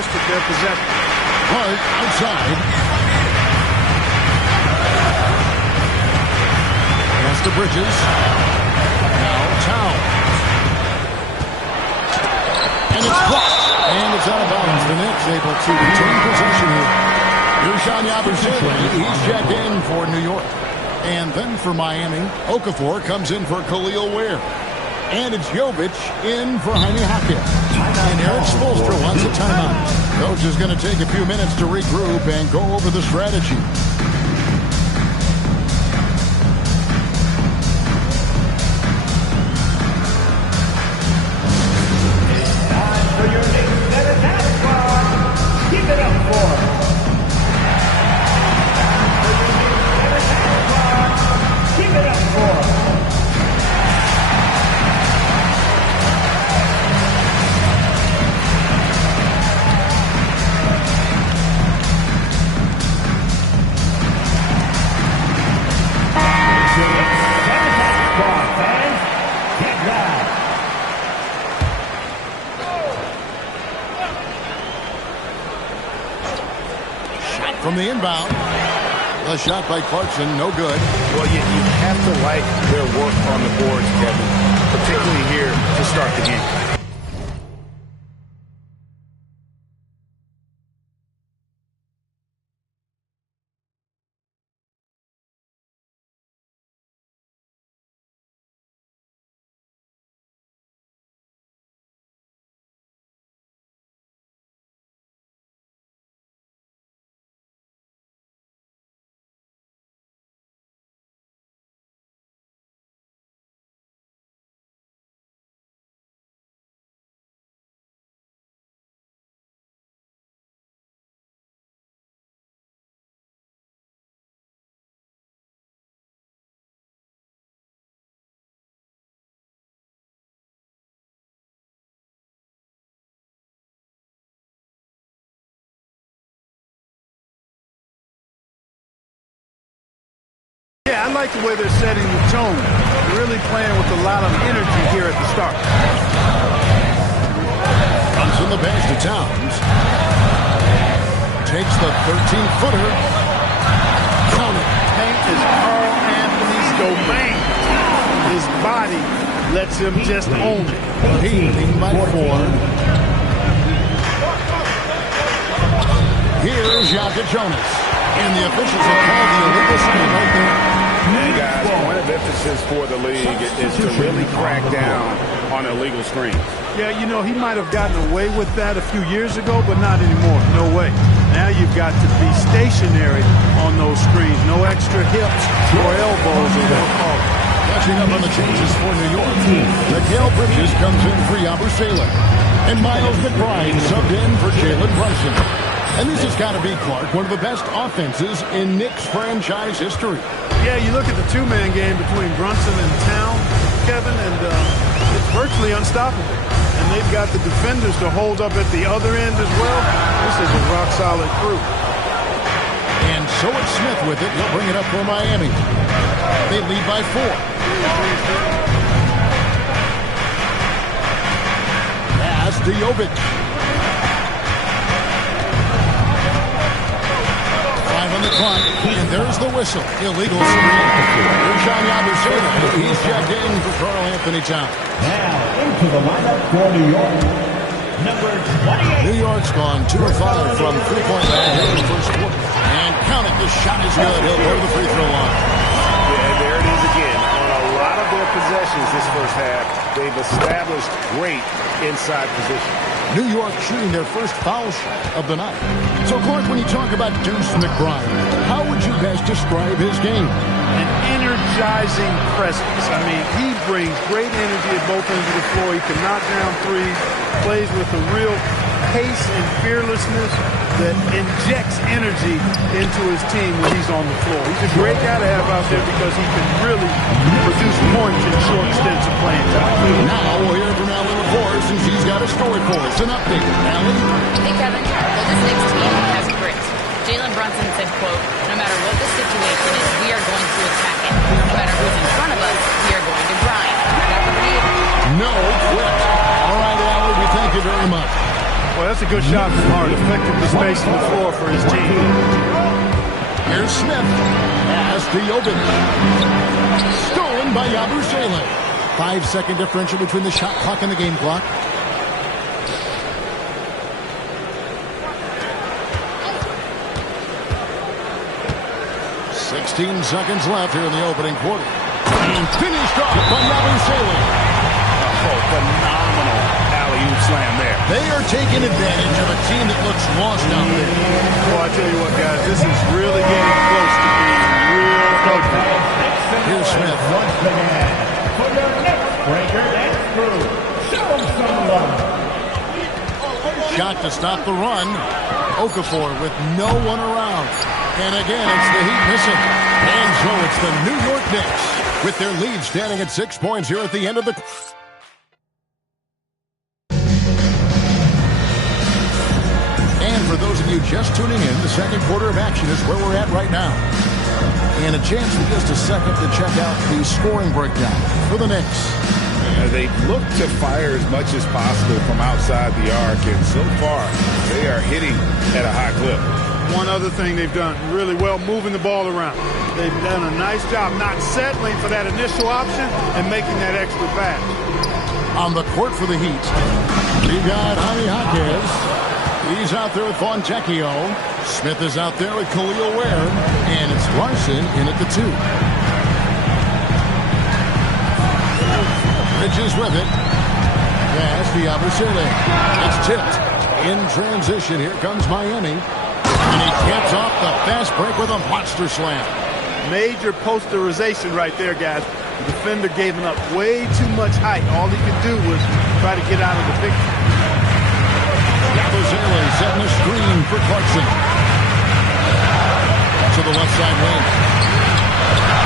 most of their possession. Hart outside. Pass to Bridges. Now Towns. And it's blocked. And it's out of bounds. The Knicks able to retain possession here. Ersan Yabusele, he's checked in for New York. And then for Miami, Okafor comes in for Khalil Ware. And it's Jovic in for Jaime Jaquez. And Eric Spoelstra wants a timeout. Coach is going to take a few minutes to regroup and go over the strategy. It's time for your next set attack squad. Keep it up for. Keep it up for. From the inbound. A shot by Clarkson, no good. Well, you have to like their work on the boards, Kevin, particularly here to start the game. Yeah, I like the way they're setting the tone. They're really playing with a lot of energy here at the start. Runs in the bench to Towns. Takes the 13-footer. Count it. Paint is Carl Anthony's domain. His body lets him just own it. Leading by 4. Here's Yaka Jonas. And the officials have called the illegal screen right there. And guys, point of emphasis for the league is to really crack down on illegal screens. Yeah, you know, he might have gotten away with that a few years ago, but not anymore. No way. Now you've got to be stationary on those screens. No extra hips or elbows or they'll call it. Catching up on the changes for New York. Mikal Bridges comes in for Yabusele. And Miles McBride subbed in for Jalen Brunson. And this has got to be, Clark, one of the best offenses in Knicks franchise history. Yeah, you look at the two-man game between Brunson and Towns, Kevin, and it's virtually unstoppable. And they've got the defenders to hold up at the other end as well. This is a rock-solid crew. And so it's Smith with it. He'll bring it up for Miami. They lead by 4. Pass to Jovic. 5 on the clock, and there's the whistle. Illegal screen. Ersan Yabusele. He's checked in for Karl Anthony Towns. Now into the lineup for New York. Number 28. New York's gone 2 of 5 from three-point land here in the first quarter. And count it, the shot is good. He'll go to the free throw line. Yeah, there it is again. On a lot of their possessions this first half, they've established great inside position. New York shooting their first foul shot of the night. So, Clark, when you talk about Deuce McBride, how would you best describe his game? An energizing presence. I mean, he brings great energy at both ends of the floor. He can knock down threes, plays with a real pace and fearlessness that injects energy into his team when he's on the floor. He's a great guy to have out there because he can really produce points in short stints of playing time. Now we'll hear from Alan LaForce since he's got a story for us. An update. Alan? Hey, Kevin. Well, this Knicks team has grit. Jalen Brunson said, quote, no matter what the situation is, we are going to attack it. No matter who's in front of us, we are going to grind. Back over to you. No quit. All right, Alan, we thank you very much. Well, that's a good shot from Hart. Effectively spacing the floor for his team. Here's Smith. Pass to Jovic. Stolen by Yabusele. 5-second differential between the shot clock and the game clock. Sixteen seconds left here in the opening quarter. And finished off by Yabusele. Oh, phenomenal alley-oop slam there. They are taking advantage of a team that looks lost out there. Well, I tell you what, guys, this is really getting close to being real ugly. Here's Smith. Once again, for your next breaker and crew, show them some love. Shot to stop the run. Okafor with no one around. And again, it's the Heat missing. And so it's the New York Knicks with their lead standing at 6 points here at the end of the... And for those of you just tuning in, the second quarter of action is where we're at right now. And a chance for just a second to check out the scoring breakdown for the Knicks. They've looked to fire as much as possible from outside the arc, and so far they are hitting at a high clip. One other thing they've done really well, moving the ball around. They've done a nice job not settling for that initial option and making that extra pass. On the court for the Heat, we got Jaime Jaquez. He's out there with Fontecchio. Smith is out there with Khalil Ware. And it's Larson in at the 2. Bridges with it. Pass to Yabusele. It's tipped. In transition, here comes Miami. And he gets off the fast break with a monster slam. Major posterization right there, guys. The defender gave up way too much height. All he could do was try to get out of the picture. Yabusele setting a screen for Clarkson. To the left side wing.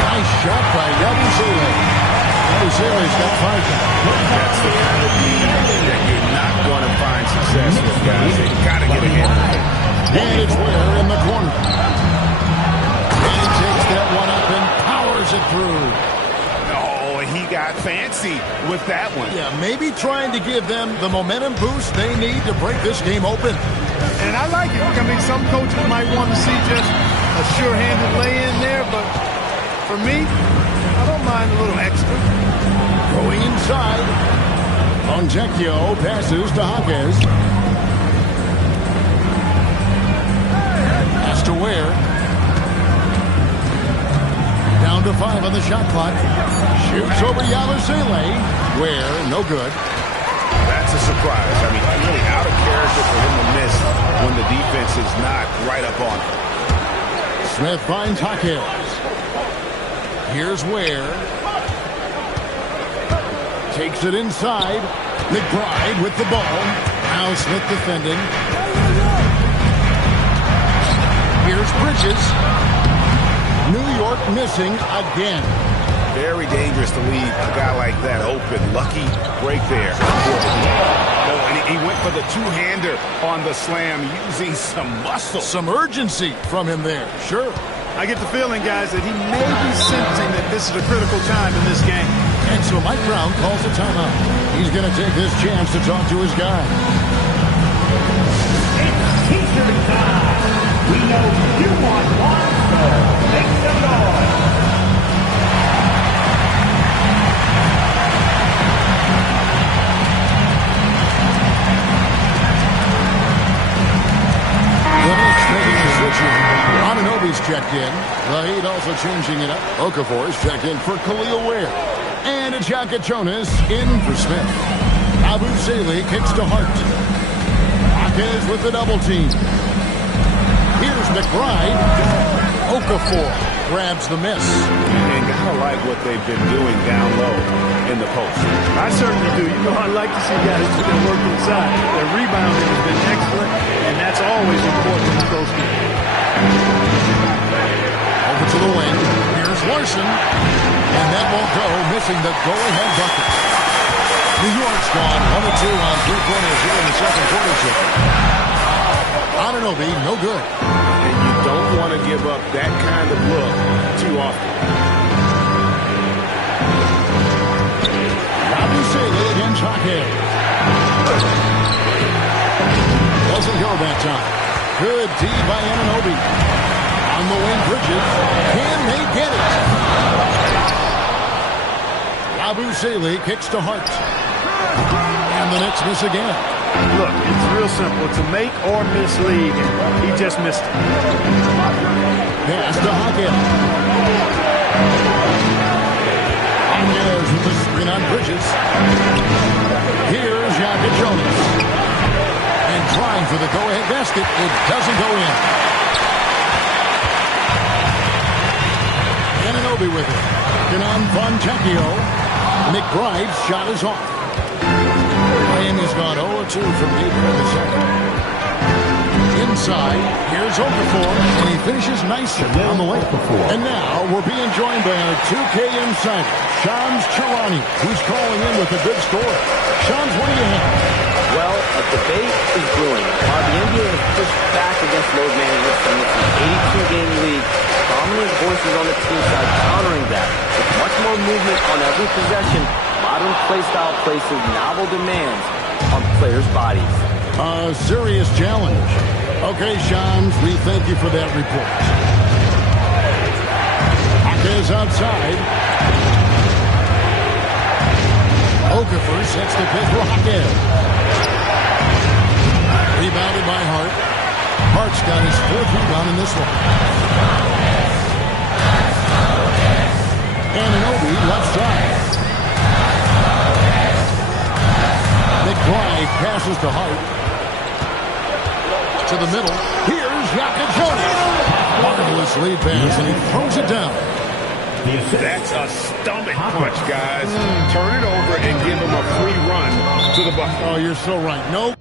Nice shot by Yabusele. Yabusele's got 5. That's the kind of lead that you're not going to find success with, guys. They've got to get ahead of it. And it's Ware in the corner. And he takes that one up and powers it through. Oh, he got fancy with that one. Yeah, maybe trying to give them the momentum boost they need to break this game open. And I like it. I mean, some coaches might want to see just a sure-handed lay-in there, but for me, I don't mind a little extra. Going inside. Fontecchio passes to Jaquez. Pass to Ware. Down to 5 on the shot clock. Shoots over Yabusele. Ware, no good. That's a surprise. I mean, really out of character for him to miss when the defense is not right up on him. Smith finds Jaquez. Here's Ware. Takes it inside. McBride with the ball. Now Smith defending. Here's Bridges. New York missing again. Very dangerous to leave a guy like that open. Lucky break there. Oh, and he went for the two-hander on the slam using some muscle. Some urgency from him there. Sure. I get the feeling, guys, that he may be sensing that this is a critical time in this game. And so Mike Brown calls a timeout. He's going to take this chance to talk to his guy. It's T-shirt time. We know you want one, so make some noise. The Knicks making a switch here. Anunoby's checked in. The Heat also changing it up. Okafor's checked in for Khalil Ware. And Ajaka Jonas in for Smith. Yabusele kicks to Hart. Jaquez with the double team. Here's McBride. Okafor grabs the miss. And gotta like what they've been doing down low in the post. I certainly do. You know, I like to see guys do their work inside. Their rebounding has been excellent, and that's always important in those games. Over to the wing. Here's Larson. And that won't go, missing the go-ahead bucket. New York's gone 1-2 on three-pointers here in the second quarter. Anunoby, no good. And you don't want to give up that kind of look too often. Yabusele against Jaquez. time. Good D by Anunoby. On the wing, Bridges. Can they get it? Yabusele kicks to Hart. And the Knicks miss again. Look, it's real simple. It's a make or miss lead, and he just missed it. Pass to Hawkins. Hawkins with the screen on Bridges. Here's Yaka Jonas. And trying for the go-ahead basket. It doesn't go in. Anunoby with it. Kenan Fontecchio. McBride's shot is off. Miami's gone 0-2 from deep in the second. Inside, here's Okafor, and he finishes nicely on the way. And now we're being joined by our 2K insider, Shams Charania, who's calling in with a good score. Shams, what do you have? Well, a debate is brewing. While the NBA has pushed back against load management from its 82-game league, prominent voices on the team side countering that. With much more movement on every possession, modern play style places novel demands on players' bodies. A serious challenge. Okay, Shams, we thank you for that report. Hawkins outside. Okafor sets the pick for Hawkins. Rebounded by Hart. Hart's got his fourth rebound in this one. Anunoby left side. McBride passes to Hart. To the middle. Here's Yaka Jonas. Marvelous lead pass, and he throws it down. That's a stomach punch, guys. Turn it over and give him a free run to the bucket. Oh, you're so right. No.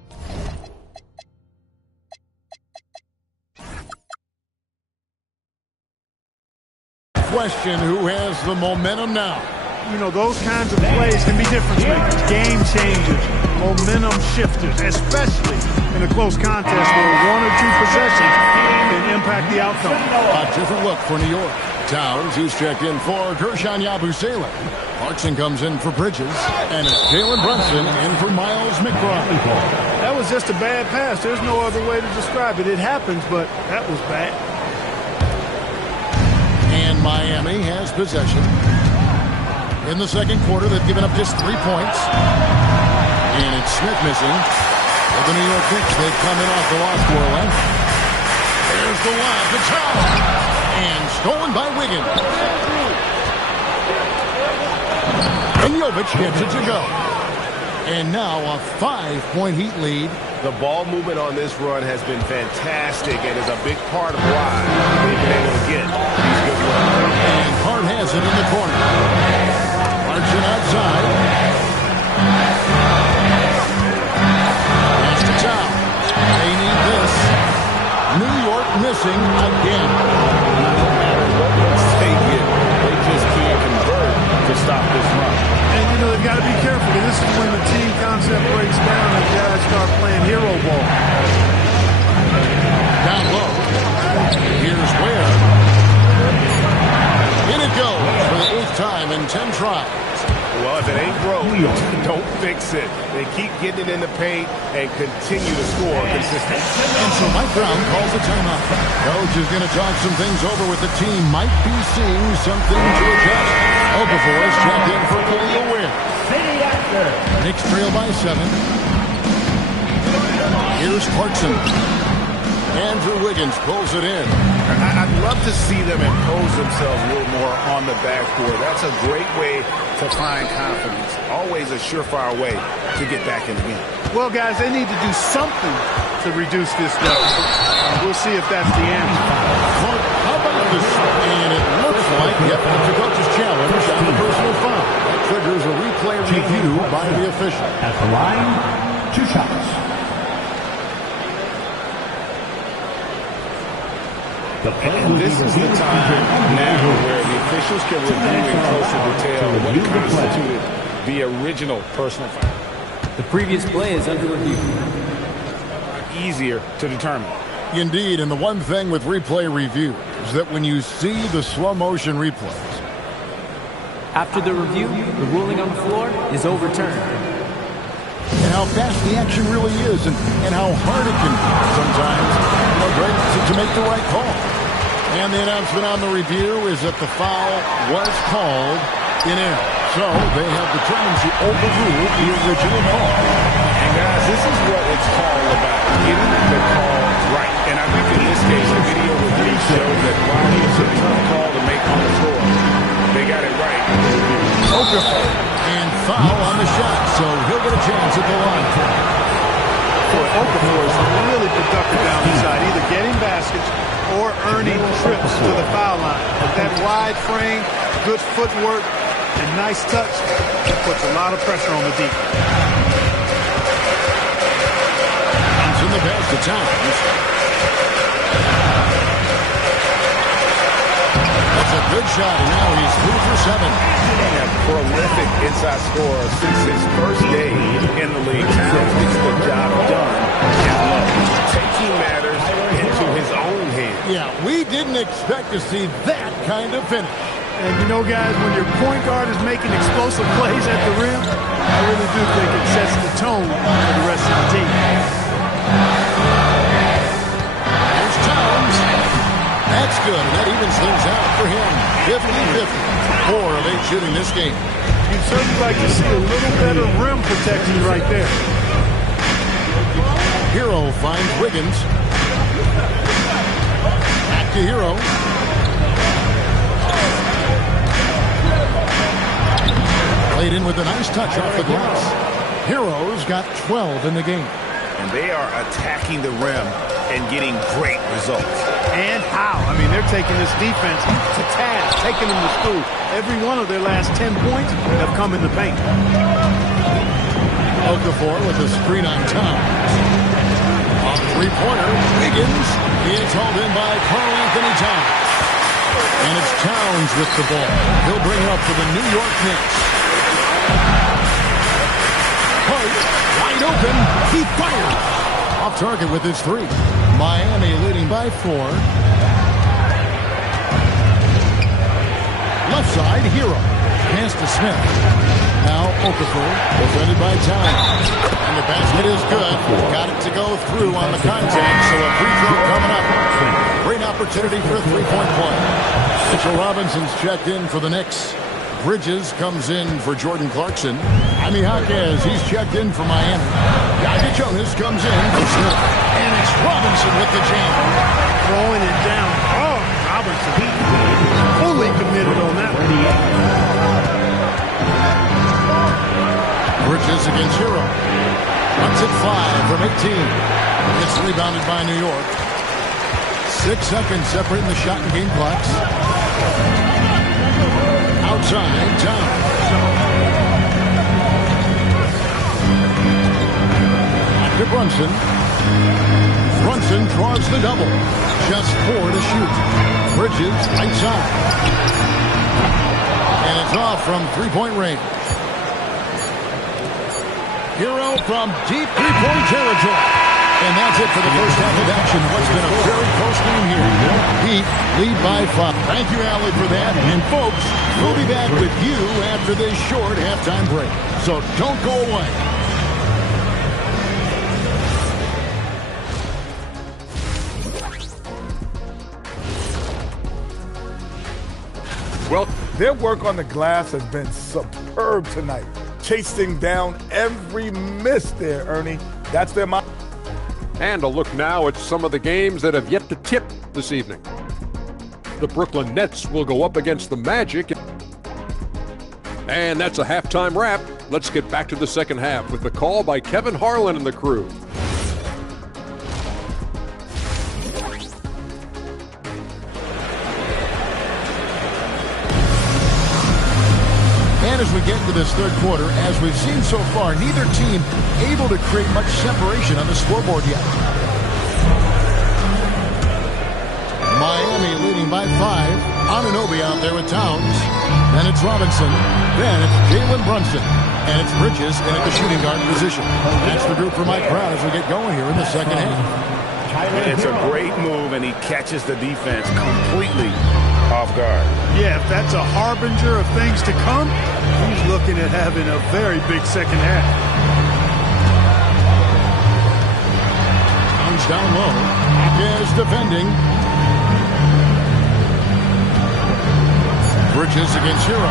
Question, who has the momentum now? You know, those kinds of plays can be difference makers, game changers, momentum shifters, especially in a close contest where one or two possessions can impact the outcome. A different look for New York. Towns, he's checked in for Guerschon Yabusele. Clarkson comes in for Bridges. And it's Jalen Brunson in for Miles McBride. That was just a bad pass. There's no other way to describe it. It happens, but that was bad. And Miami has possession. In the second quarter, they've given up just 3 points. And it's Smith missing. For the New York Knicks, they've come in off the loss score left. There's the lob to Town. And stolen by Wiggins. And Jovic gets it to go. And now a 5-point Heat lead. The ball movement on this run has been fantastic and is a big part of why they've been able to get these good runs. And Hart has it in the corner. Clarkson outside. Pass to Town. They need this. New York missing again. No matter what looks they get, they just can't convert to stop this run. And, you know, they've got to be careful. This is when the team concept breaks down and guys start playing hero ball. Down low. Here's Ware. In it goes for the 8th time in 10 tries. Well, if it ain't broke, don't fix it. They keep getting it in the paint and continue to score consistently. And so Mike Brown calls a timeout. Coach is going to talk some things over with the team. Might be seeing something to adjust. Okafor is checked in for Khalil Ware. Knicks trail by 7. Here's Clarkson. Andrew Wiggins pulls it in. I'd love to see them impose themselves a little more on the backboard. That's a great way to find confidence. Always a surefire way to get back in the game. Well, guys, they need to do something to reduce this deficit. We'll see if that's the answer. Clark, how about this? And it looks like, yep, that's a coach's challenge on the personal foul. That triggers a replay review by the official. At the line, 2 shots. And this is the time now where the officials can review in closer detail what constituted the original personal foul. The previous play is under review. Easier to determine. Indeed, and the one thing with replay review is that when you see the slow motion replays. After the review, the ruling on the floor is overturned. and how fast the action really is and how hard it can be sometimes, to make the right call. And the announcement on the review is that the foul was called in air. So they have determined to overrule the original call. And guys, this is what it's all about, getting the call right. And I think in this case, the video review showed that while it was a tough call to make on the score, they got it right. Okafor. And foul on the shot, so he'll get a chance at the line. Okafor is really productive down the side, either getting baskets or earning trips to the foul line. With that wide frame, good footwork, and nice touch, that puts a lot of pressure on the deep. Johnson the pass to Towns. That's a good shot, and now he's 3 for 7. A prolific inside scorer since his first day in the league. Towns gets the job done and low, taking matters into his own hands. Yeah, we didn't expect to see that kind of finish. And you know, guys, when your point guard is making explosive plays at the rim, I really do think it sets the tone for the rest of the team. There's Towns. That's good. That evens things out for him. 50-50. 4 of 8 shooting this game. You'd certainly like to see a little better rim protection right there. Hero finds Wiggins. Back to Hero. Played in with a nice touch off the glass. Hero's got 12 in the game. And they are attacking the rim and getting great results. And how? I mean, they're taking this defense to task, taking them to school. Every one of their last 10 points have come in the paint. Okafor with a screen on Towns. On three-pointer, Wiggins. It's hauled in by Karl Anthony Towns. And it's Towns with the ball. He'll bring it up for the New York Knicks. Hart, wide open. He fires. Off target with his 3. Miami leading by 4. Left side, Hero. Pass to Smith. Now Okafor, defended by Towns. And the basket is good. Got it to go through on the contact, so a free throw coming up. Great opportunity for a three-point play. Mitchell Robinson's checked in for the Knicks. Bridges comes in for Jordan Clarkson. Jaime Jaquez, he's checked in for Miami. Yaya Jonas comes in for Smith. And it's Robinson with the jam. Throwing it down. Oh, Robinson. Fully committed on that one. Bridges against Hero. Runs it 5 from 18. It's rebounded by New York. 6 seconds separating the shot and game clocks. Outside, Towns. Back to Brunson. Brunson draws the double. Just 4 to shoot. Bridges, right side. And it's off from three-point range. Hero from deep three-point territory. And that's it for the first half of action. What's been a very close game here. Heat lead by 5. Thank you, Allie, for that. And folks, we'll be back with you after this short halftime break. So don't go away. Well, their work on the glass has been superb tonight. Chasing down every miss there, Ernie. That's their mind. And a look now at some of the games that have yet to tip this evening. The Brooklyn Nets will go up against the Magic. And that's a halftime wrap. Let's get back to the second half with the call by Kevin Harlan and the crew. And as we get into this third quarter, as we've seen so far, neither team able to create much separation on the scoreboard yet. Miami leading by 5. Anunoby out there with Towns. Then it's Robinson. Then it's Jalen Brunson. And it's Bridges in at the shooting guard position. That's the group for Mike Brown as we get going here in the second half. And it's a great move, and he catches the defense completely off guard. Yeah, if that's a harbinger of things to come, he's looking at having a very big second half. It's down low. Is defending. Bridges against Hero.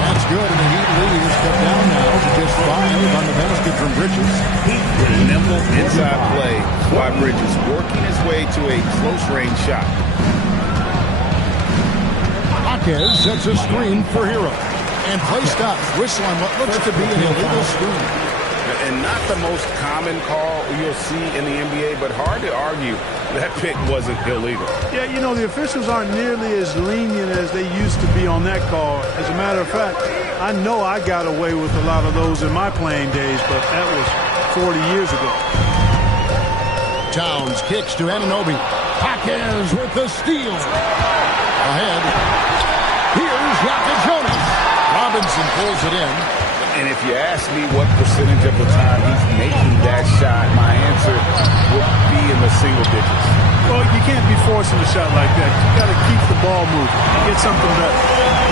That's good, and the Heat lead is cut down now to just 5 on the basket from Bridges. Nimble inside play by Bridges, working his way to a close-range shot. Jaquez sets a screen for Hero. And play stops. Whistle on what looks to be an illegal screen. And not the most common call you'll see in the NBA, but hard to argue that pick wasn't illegal. Yeah, you know, the officials aren't nearly as lenient as they used to be on that call. As a matter of fact, I know I got away with a lot of those in my playing days, but that was 40 years ago. Towns kicks to Anunoby. Jaquez with the steal. Ahead. Here's Jonas. Robinson pulls it in. And if you ask me what percentage of the time he's making that shot, my answer would be in the single digits. Well, you can't be forcing a shot like that. You got to keep the ball moving. Get something better.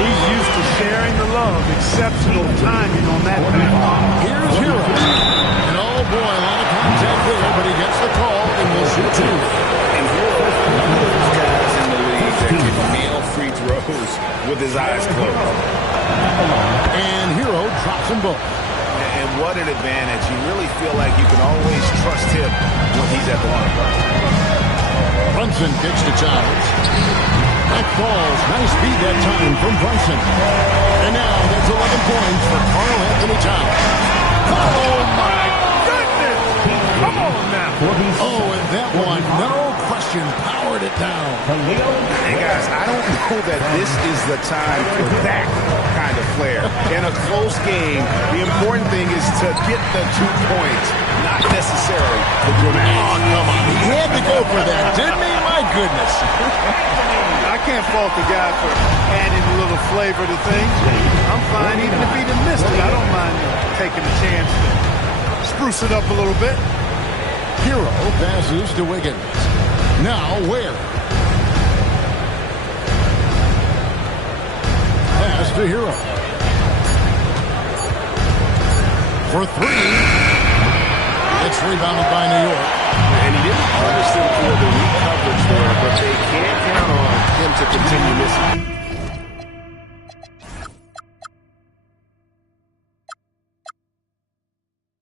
He's used to sharing the love. Exceptional timing on that pass. Here's Hero. And oh boy, a lot of contact there, but he gets the call and will shoot 2. And Hero's one of those guys in the league that can nail free throws with his eyes closed. And Hero drops them both. And what an advantage. You really feel like you can always trust him when he's at the line. Brunson kicks to Towns. That falls. Nice beat that time from Brunson. And now that's 11 points for Karl Anthony Towns. Oh, my goodness! Come on now. Oh, and that one, no question, powered it down. Hey, guys, I don't know that this is the time for that kind of flair. In a close game, the important thing is to get the 2 points, not necessarily the dramatic. Oh, come on. He had to go for that, didn't he? My goodness. I can't fault the guy for adding a little flavor to things. I'm fine even if he didn't miss it. I don't mind taking a chance to spruce it up a little bit. Hero passes to Wiggins. Now Ware. Pass to Hero. For 3. It's rebounded by New York. And he didn't punish them for the weak coverage there, but they can't count on him to continue missing.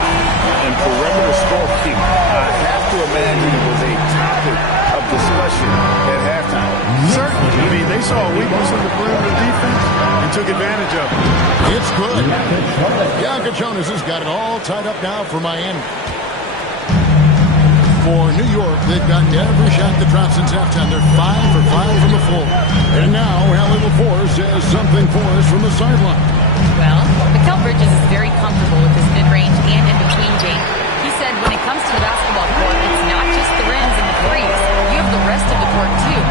And perimeter scoring, I have to imagine it was a topic of discussion at halftime. Certainly. I mean, they saw a weakness in the perimeter defense and took advantage of it. It's good. Jonas has got it all tied up now for Miami. For New York, they've gotten every shot that dropped since halftime. They're 5 for 5 from the floor. And now, Allie LaForce has something for us from the sideline. Well, Mikal Bridges is very comfortable with his mid-range and in-between game. He said when it comes to the basketball court, it's not just the rims and the threes. You have the rest of the court, too.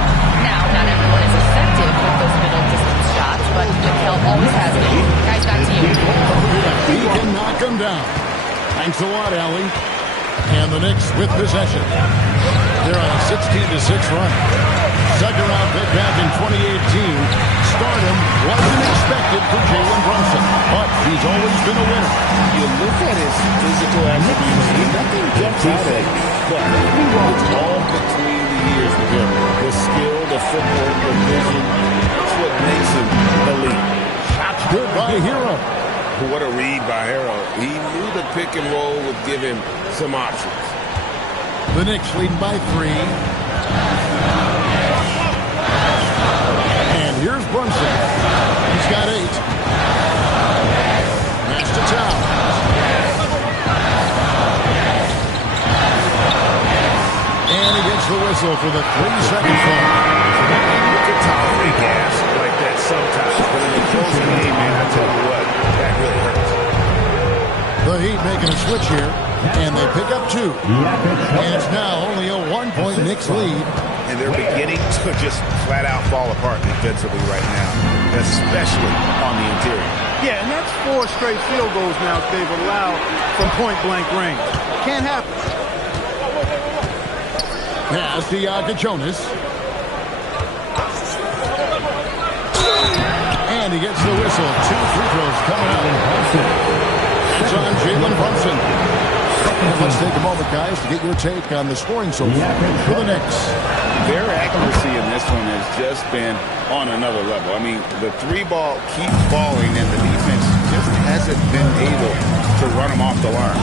Now, not everyone is effective with those middle-distance shots, but Mikal always has been. Guys, back to you. He can knock them down. Thanks a lot, Allie. And the Knicks with possession. They're on a 16-6 run. Second round pick back in 2018. Stardom wasn't expected for Jalen Brunson, but he's always been a winner. You look at his physical attributes, nothing jumps out at you. But it's all between the years with him. The skill, the footwork, the vision, that's what makes him elite. Shots good by Hero. What a read by Hero. He knew the pick and roll would give him some options. The Knicks leading by 3. And here's Brunson. He's got 8. Pass to Towns. And he gets the whistle for the 3-second foul. You can tolerate gas like that sometimes, but in a close game, man, I tell you what, that really hurts. The Heat making a switch here, and they pick up 2. And it's now only a 1-point Knicks lead. And they're beginning to just flat out fall apart defensively right now, especially on the interior. Yeah, and that's 4 straight field goals now they've allowed from point-blank range. Can't happen. Pass to Jonas. And he gets the whistle. 2 free throws coming out. It's on Jalen Brunson. Let's Let's take a moment, guys, to get your take on the scoring so far for the Knicks. Their accuracy in this one has just been on another level. I mean, the three ball keeps falling, and the defense just hasn't been able to run them off the line.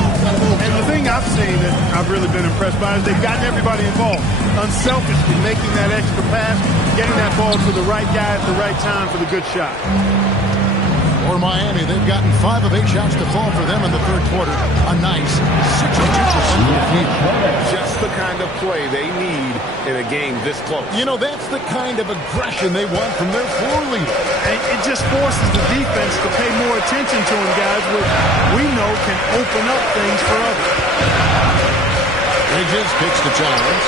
And the thing I've seen that I've really been impressed by is they've gotten everybody involved. Unselfishly making that extra pass, getting that ball to the right guy at the right time for the good shot. For Miami, they've gotten 5 of 8 shots to fall for them in the third quarter. A nice 62% field. Just the kind of play they need in a game this close. You know, that's the kind of aggression they want from their floor leader. And it just forces the defense to pay more attention to him, guys, which we know can open up things for others. Bridges kicks the challenge.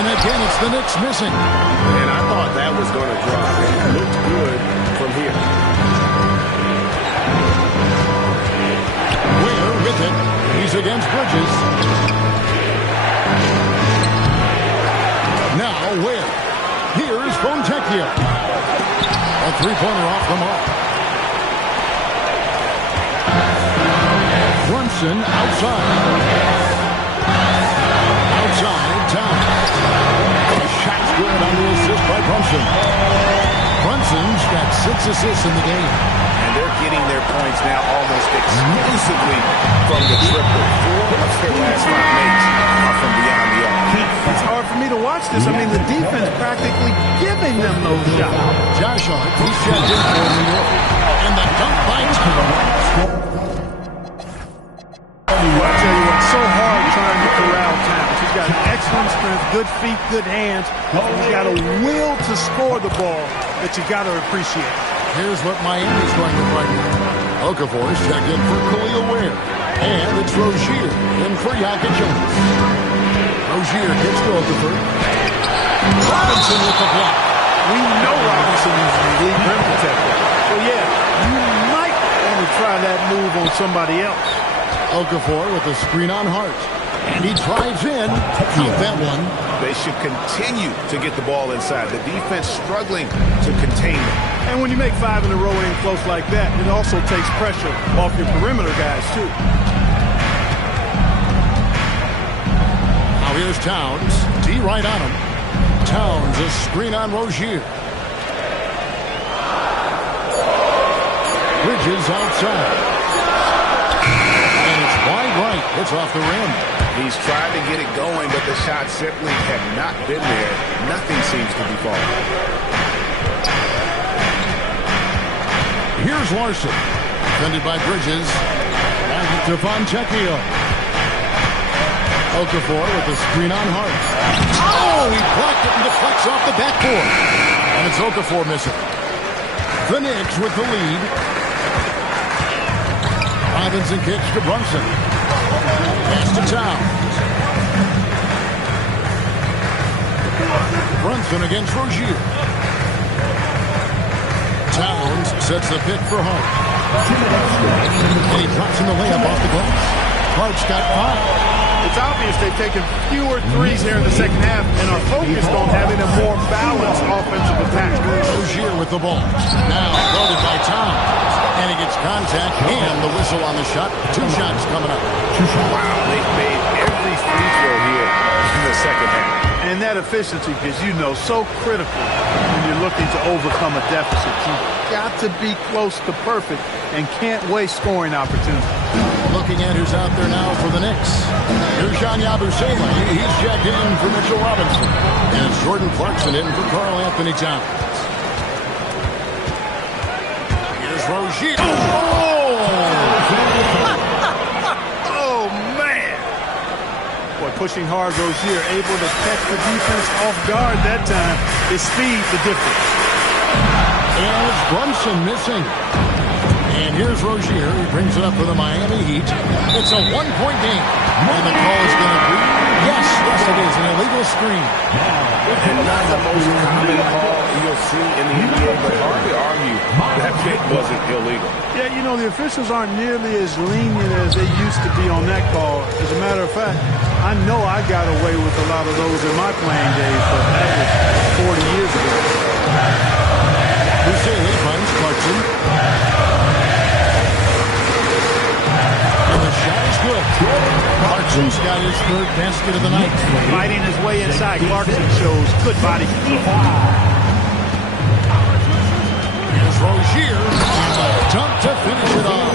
And again, it's the Knicks missing. And I thought that was going to drop. It looked good from here. Ware with it. He's against Bridges. Now Ware. Here's Fontecchio. A three-pointer off the mark. Brunson outside. Outside, Towns. The shot's good on the assist by Brunson. Brunson's got 6 assists in the game. And they're getting their points now almost exclusively from the triple. 4 of their last 5 makes are from beyond the arc. It's hard for me to watch this. I mean, the defense practically giving them those shots. Josh Hart, he's checked in for New York. And the dunk by Towns. I tell you what, it's so hard trying to corral Towns. He's got excellent strength, good feet, good hands. He's got a will to score the ball that you got to appreciate. Here's what Miami's going to fight with. Okafor's checked in for Khalil Ware. And it's Rozier in for Jokic Jones. Rozier gets to Okafor. Robinson with the block. We know Robinson is an elite rim protector. So, yeah, you might want to try that move on somebody else. Okafor with a screen on Hart. And he drives in. Out that one. They should continue to get the ball inside. The defense struggling to contain them. And when you make 5 in a row in close like that, it also takes pressure off your perimeter guys, too. Now here's Towns. D right on him. Towns, a screen on Rozier. Bridges outside. And it's wide right. It's off the rim. He's tried to get it going, but the shots simply have not been there. Nothing seems to be falling. Here's Larson. Defended by Bridges. Back to Fontecchio. Okafor with the screen on Hart. Oh, he blocked it and deflects off the backboard. And it's Okafor missing. The Knicks with the lead. Robinson kicks to Brunson. Pass to Towns. Brunson against Rozier. Towns sets the pick for Hart. And he drops in the layup off the glass. Hart's got 5. It's obvious they've taken fewer threes here in the second half and are focused on having a more balanced offensive attack. Rozier with the ball. Now guarded by Towns. And he gets contact and the whistle on the shot. 2 shots coming up. Wow, they've made every free throw here in the second half. And that efficiency is, so critical when you're looking to overcome a deficit. You've got to be close to perfect and can't waste scoring opportunities. Looking at who's out there now for the Knicks. Here's Jean Yabusele. He's checked in for Mitchell Robinson. And it's Jordan Clarkson in for Karl Anthony Towns. Here's Rozier. Oh, man. Boy, pushing hard, Rozier able to catch the defense off guard that time. His speed, the difference. And it's Brunson missing. And here's Rozier. He brings it up for the Miami Heat. It's a 1-point game. And the call is going to be, yes, it is, an illegal screen. And not the most common call you'll see in the NBA, but hard to argue that pick wasn't illegal. Yeah, the officials aren't nearly as lenient as they used to be on that call. As a matter of fact, I know I got away with a lot of those in my playing days, but that was 40 years ago. Busele finds Clarkson. And the shot is good. Clarkson's got his third basket of the night. Fighting his way inside, Clarkson shows good body control. Here's Rozier. And a dunk to finish it off.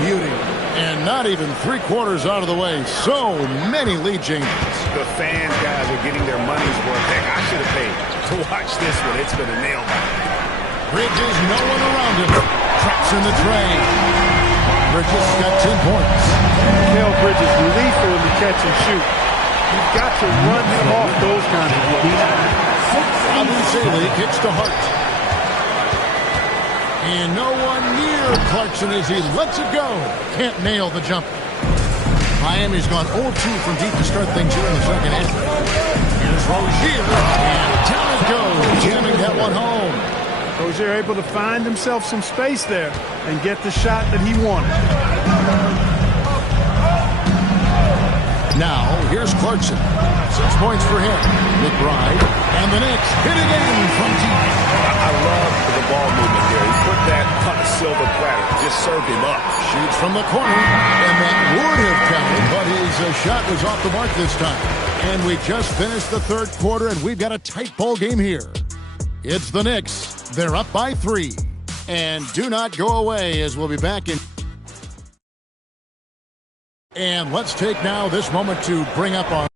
Beauty. And not even 3/4 out of the way. So many lead changes. The fans, guys, are getting their money's worth. Heck, I should have paid to watch this one. It's been a nail biter. Bridges, no one around him. Traps in the tray. Bridges got 10 points. Mikal Bridges, lethal in the catch and shoot. You've got to run him off those kinds of looks. Abu Zayle kicks to Hart. And no one near Clarkson as he lets it go. Can't nail the jumper. Miami's gone 0-2 from deep to start things here in the second half. Here's Rozier. And down it goes. Jamming that one home. Rozier able to find himself some space there and get the shot that he wanted. Now, here's Clarkson. 6 points for him. McBride. And the Knicks hit it in from deep. I love the ball movement there. He put that on a silver platter. Just served him up. Shoots from the corner. And that would have counted, but his shot was off the mark this time. And we just finished the third quarter, and we've got a tight ball game here. It's the Knicks. They're up by 3. And do not go away as we'll be back in. And let's take now this moment to bring up our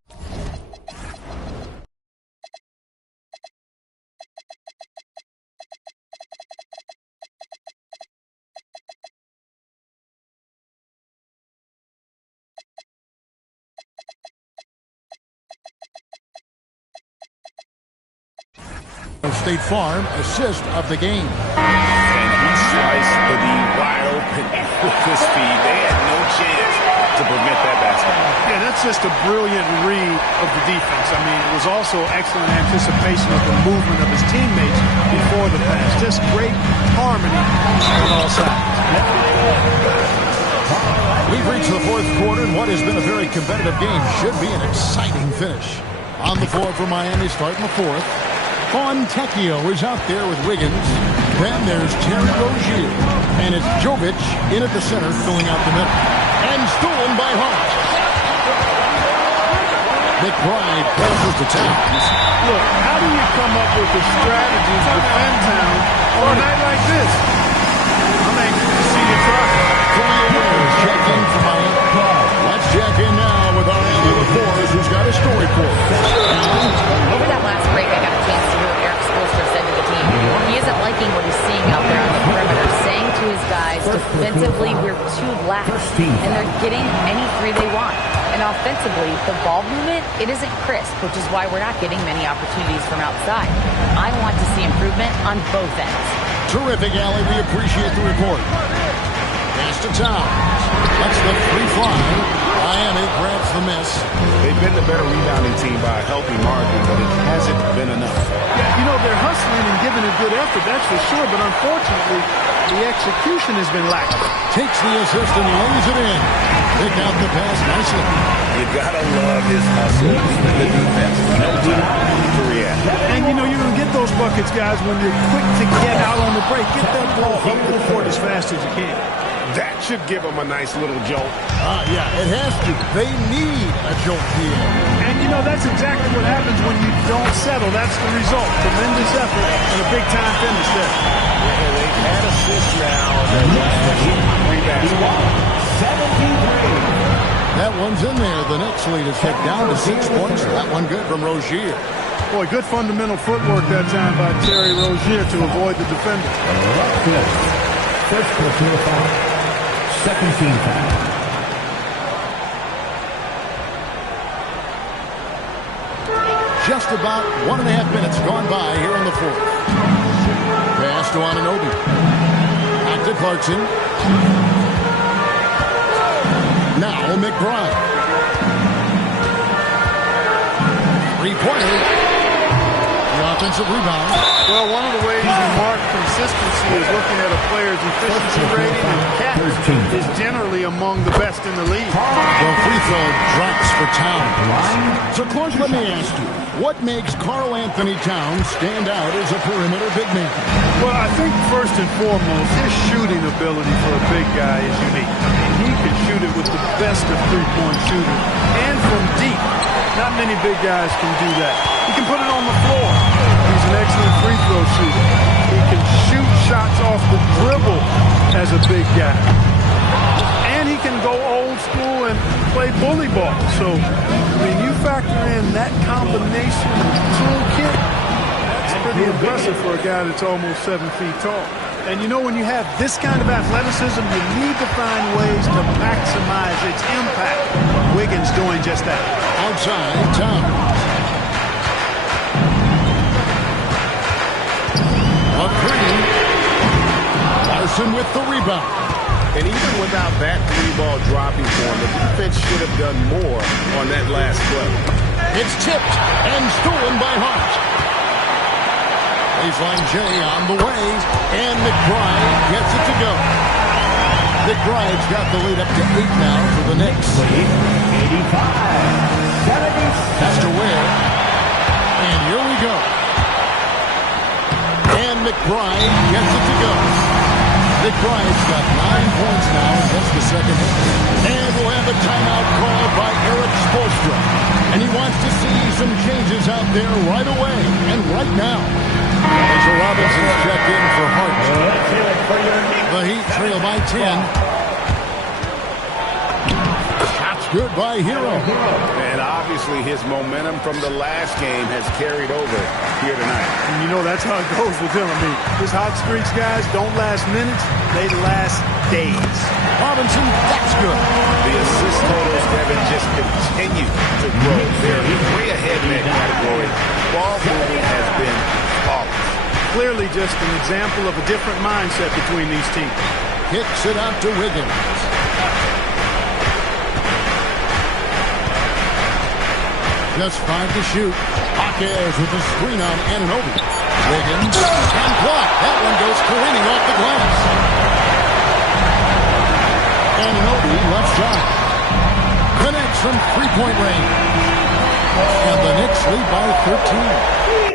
State Farm assist of the game. And he sliced the D wide open with his speed. They had no chance to prevent that basket. Yeah, that's just a brilliant read of the defense. I mean, it was also excellent anticipation of the movement of his teammates before the pass. Just great harmony on all sides. We've reached the fourth quarter, and what has been a very competitive game should be an exciting finish. On the floor for Miami, starting the fourth. Fontecchio is out there with Wiggins. Then there's Terry Rozier. And it's Jovic in at the center, filling out the middle. And stolen by Hart. McBride passes to Towns. Look, how do you come up with the strategy to defend Towns on a night like this? I'm anxious to see you try. Check in for Miami. Let's check in now with our Andy LaForce, who's got a story for us. Over that last break, I got a chance to hear what Eric Spoelstra said to the team. He isn't liking what he's seeing out there on the perimeter, saying to his guys, defensively, we're too lax, and they're getting any three they want. And offensively, the ball movement, it isn't crisp, which is why we're not getting many opportunities from outside. I want to see improvement on both ends. Terrific, Allie. We appreciate the report. Pass to Towns. That's the free fly. Miami grabs the miss. They've been the better rebounding team by a healthy margin, but it hasn't been enough. Yeah, you know, they're hustling and giving a good effort, that's for sure, but unfortunately, the execution has been lacking. Takes the assist and lays it in. Pick out the pass nicely. You gotta love his hustle. Even the defense, no time to react. And you know, you're going to get those buckets, guys, when you're quick to get out on the break. Get that ball up the court as fast as you can. That should give them a nice little jolt. Yeah, it has to. They need a jolt here. And you know, that's exactly what happens when you don't settle. That's the result. Tremendous effort and a big-time finish there. Yeah, they've had assists now. Rebound. 73. That one's in there. The Knicks lead is kicked down to 6 points. That one good from Rozier. Boy, good fundamental footwork that time by Terry Rozier to avoid the defender. First personal foul. Second team foul. Just about 1.5 minutes gone by here in the fourth. Pass to Anunoby. Back to Clarkson. Now McBride. Three-pointer. The offensive rebound. Well, one of the ways you mark consistency is looking at a player's efficiency rating, and Cat is generally among the best in the league. The free throw drops for Towns. So, Clark, let me ask you, what makes Karl Anthony Towns stand out as a perimeter big man? Well, I think first and foremost, his shooting ability for a big guy is unique. I mean, he he can shoot it with the best of three-point shooters. And from deep. Not many big guys can do that. He can put it on the floor. He's an excellent free throw shooter. He can shoot shots off the dribble as a big guy. And he can go old school and play bully ball. So when you factor in that combination toolkit, that's pretty impressive for a guy that's almost 7 feet tall. And you know, when you have this kind of athleticism, you need to find ways to maximize its impact. Wiggins doing just that. Outside, Towns. A three. Larson with the rebound. And even without that three ball dropping for him, the defense should have done more on that last play. It's tipped and stolen by Hart. Baseline J on the way, and McBride gets it to go. McBride's got the lead up to 8 now for the Knicks. 85. That's to Ware. And here we go. And McBride gets it to go. McBride's got 9 points now in just the second half. And we'll have a timeout called by Eric Spoelstra. And he wants to see some changes out there right away and right now. Mitchell Robinson's checked in for Hart. The Heat trail by 10. Shots good by Hero. And obviously his momentum from the last game has carried over here tonight. And you know that's how it goes with him. I mean, his hot streaks, guys, don't last minutes. They last days. Robinson, that's good. The assist totals, Kevin, just continue to grow. They're 3 ahead in that category. Ball movement has been flawless. Clearly just an example of a different mindset between these teams. Kicks it out to Wiggins. Just 5 to shoot. Hawkes with a screen on Anunoby. Wiggins and block. That one goes careening off the glass. Anunoby left side. Connects from three-point range. And the Knicks lead by 13.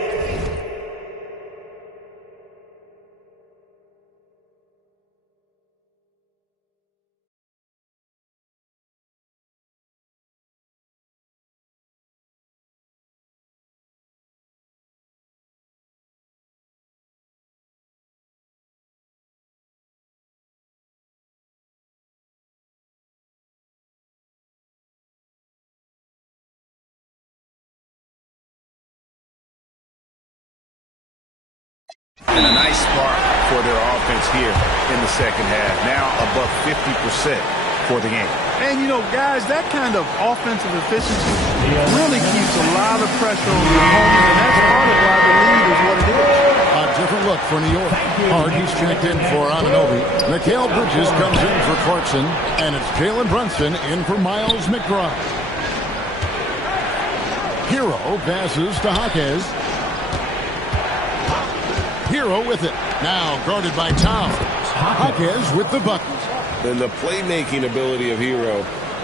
And a nice spark for their offense here in the second half. Now above 50% for the game. And, you know, guys, that kind of offensive efficiency really keeps a lot of pressure on the opponent, and that's part of why the lead is what it is. A different look for New York. Hart, he's checked in for Anunoby. Mikal Bridges comes in for Clarkson, and it's Jalen Brunson in for Miles McBride. Hero passes to Hawkes. Hero with it. Now guarded by Towns. Hawkes with the bucket. And the playmaking ability of Hero,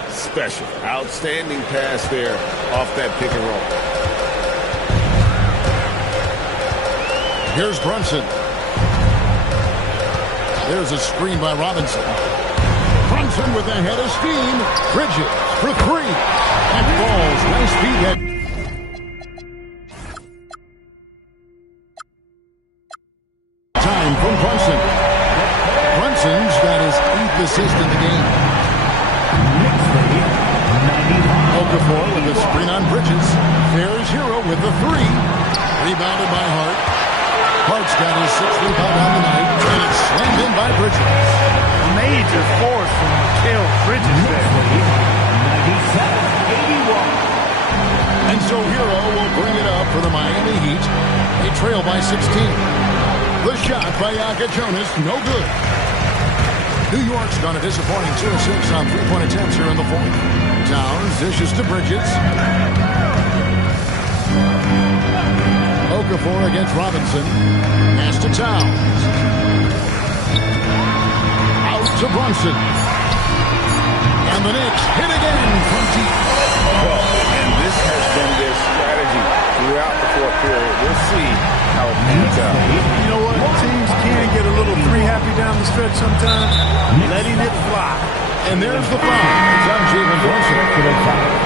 special. Outstanding pass there off that pick and roll. Here's Brunson. There's a screen by Robinson. Brunson with a head of steam. Bridges for 3. And falls. Nice feed head. Time from Brunson. Brunson's got his 8th assist in the game. Okafor with a screen on Bridges. There's Hero with the 3. Rebounded by Hart. Hart's got his 6th rebound on the night, and it's slammed in by Bridges. Major force from Mikal Bridges there. 97-81. And so Hero will bring it up for the Miami Heat. They trail by 16. The shot by Yaka Jonas, no good. New York's gone a disappointing 2 of 6 on 3-point attempts here in the fourth. Towns dishes to Bridges. Okafor against Robinson. Pass to Towns. Out to Brunson. And the Knicks hit again from deep. Well, and this has been their strategy throughout the fourth period. We'll see how it pans out. You know what? Teams can get a little 3 happy down the stretch sometimes. Letting it fly. And there's the foul. It's on Jalen Brunson.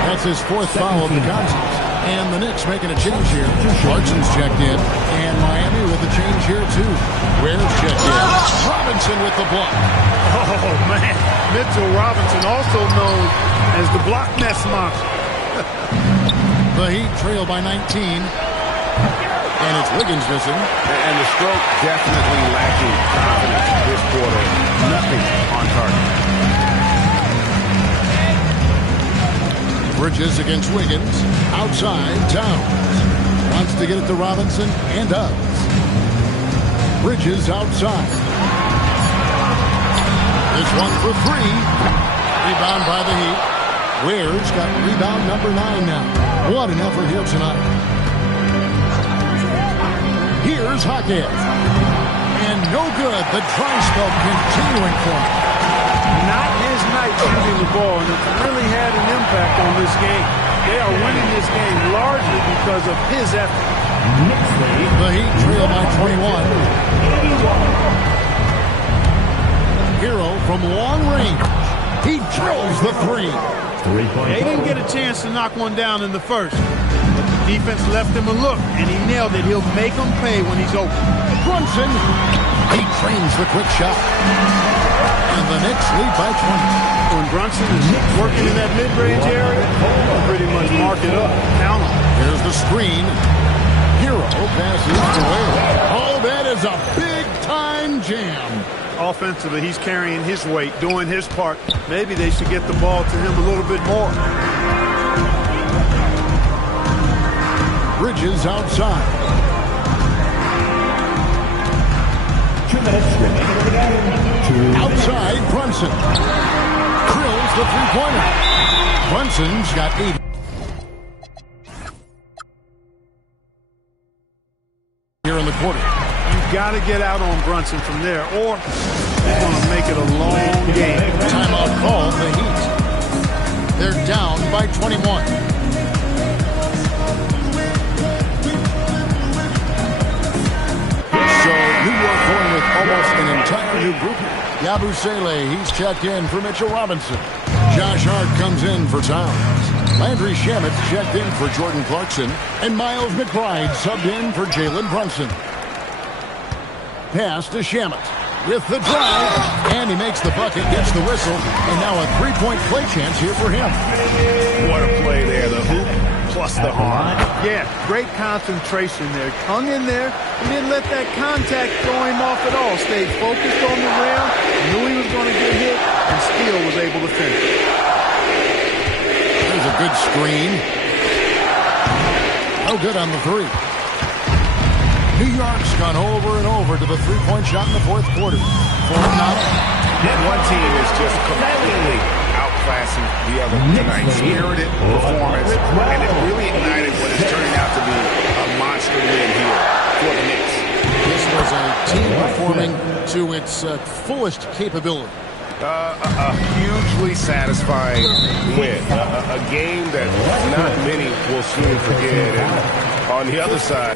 That's his fourth foul of the contest. And the Knicks making a change here. Clarkson's checked in. And Miami with a change here, too. Ware's checked in. Robinson with the block. Oh, man. Mitchell Robinson, also known as the block nest monster. The Heat trail by 19. And it's Wiggins missing. And the stroke definitely lacking confidence this quarter. Nothing on target. Bridges against Wiggins. Outside, Towns. Wants to get it to Robinson and does. Bridges outside. This one for three. Rebound by the Heat. Ware's got rebound number 9 now. What an effort here tonight. Here's Jaquez. And no good. The dry spell continuing for him. Not his night shooting the ball, and it's really had an impact on this game. They are winning this game largely because of his effort. The Heat trail by 21. Hero from long range. He drills the three. They didn't get a chance to knock one down in the first. But the defense left him a look, and he nailed it. He'll make them pay when he's open. Brunson. He trains the quick shot. And the Knicks lead by 20. When Brunson is working in that mid-range area, he'll pretty much mark it up. Count on it. Here's the screen. Hero passes to Ware. Oh, that is a big-time jam. Offensively, he's carrying his weight, doing his part. Maybe they should get the ball to him a little bit more. Bridges outside. 2 minutes remaining in the game. Outside, Brunson. Drills the three-pointer. Brunson's got 80. Here in the quarter. You've got to get out on Brunson from there, or he's going to make it a long game. Timeout called the Heat. They're down by 21. So New York going with almost an entire new group. Yabusele, he's checked in for Mitchell Robinson. Josh Hart comes in for Towns. Landry Shamet checked in for Jordan Clarkson. And Miles McBride subbed in for Jalen Brunson. Pass to Shamet with the drive. And he makes the bucket, gets the whistle. And now a three-point play chance here for him. What a play there. The hoop plus the arm. Yeah, great concentration there. Hung in there. He didn't let that contact throw him off at all. Stayed focused on the rim. Knew he was going to get hit, and still was able to finish. There's a good screen. No good on the three. New York's gone over and over to the three-point shot in the fourth quarter. And one team is just completely outclassing the other tonight. Spirited performance, and it really ignited what is turning out to be a monster win here for the Knicks. This was a team performing to its fullest capability. A hugely satisfying win. A game that not many will soon forget. And on the other side,